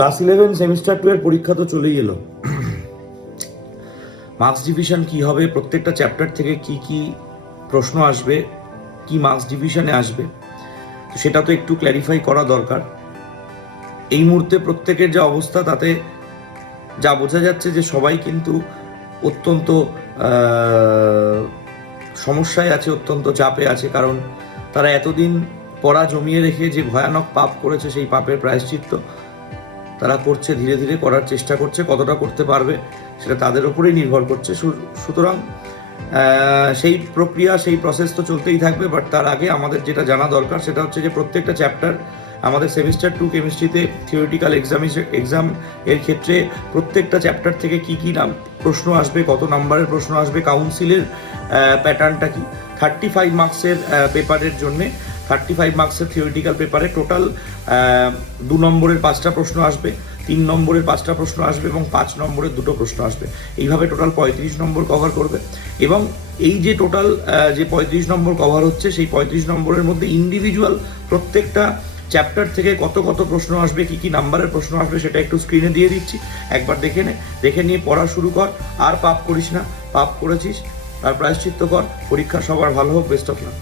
Class 11 semester 2 এর পরীক্ষা তো চলেই এলো। মার্কস ডিভিশন কি হবে, প্রত্যেকটা চ্যাপ্টার থেকে কি কি প্রশ্ন আসবে, কি মার্কস ডিভিশনে আসবে, সেটা তো একটু ক্ল্যারিফাই করা দরকার। এই মুহূর্তে প্রত্যেকের যা অবস্থা তাতে যা বোঝা যাচ্ছে যে সবাই কিন্তু অত্যন্ত সমস্যায় আছে, অত্যন্ত চাপে আছে, কারণ তারা এতদিন পড়া জমিয়ে রেখে যে ভয়ানক পাপ করেছে সেই পাপের প্রায়শ্চিত্ত তারা করছে, ধীরে ধীরে করার চেষ্টা করছে। কতটা করতে পারবে সেটা তাদের উপরেই নির্ভর করছে। সুতরাং সেই প্রক্রিয়া, সেই প্রসেস তো চলতেই থাকবে। বাট তার আগে আমাদের যেটা জানা দরকার সেটা হচ্ছে যে প্রত্যেকটা চ্যাপ্টার আমাদের সেমিস্টার 2 কেমিস্ট্রিতে থিওরিটিক্যাল এক্সাম এর ক্ষেত্রে প্রত্যেকটা চ্যাপ্টার থেকে কি কি প্রশ্ন আসবে, কত নাম্বারের প্রশ্ন আসবে, কাউন্সিলের প্যাটার্নটা কি। 35 মার্কসের পেপারের জন্যে 35 মার্কসের থিওরিটিক্যাল পেপারে টোটাল 2 নম্বরের 5টা প্রশ্ন আসবে, 3 নম্বরের 5টা প্রশ্ন আসবে এবং 5 নম্বরের 2টো প্রশ্ন আসবে। এইভাবে টোটাল 35 নম্বর কভার করবে। এবং এই যে টোটাল যে 35 নম্বর কভার হচ্ছে, সেই 35 নম্বরের মধ্যে ইন্ডিভিজুয়াল প্রত্যেকটা চ্যাপ্টার থেকে কত কত প্রশ্ন আসবে, কি কি নাম্বারের প্রশ্ন আসবে সেটা একটু স্ক্রিনে দিয়ে দিচ্ছি। একবার দেখে নিয়ে পড়া শুরু কর। আর পাপ করিস না, পাপ করেছিস আর প্রায়শ্চিত্ত কর। পরীক্ষা সবার ভালো হোক, বেস্ট অফ লাক।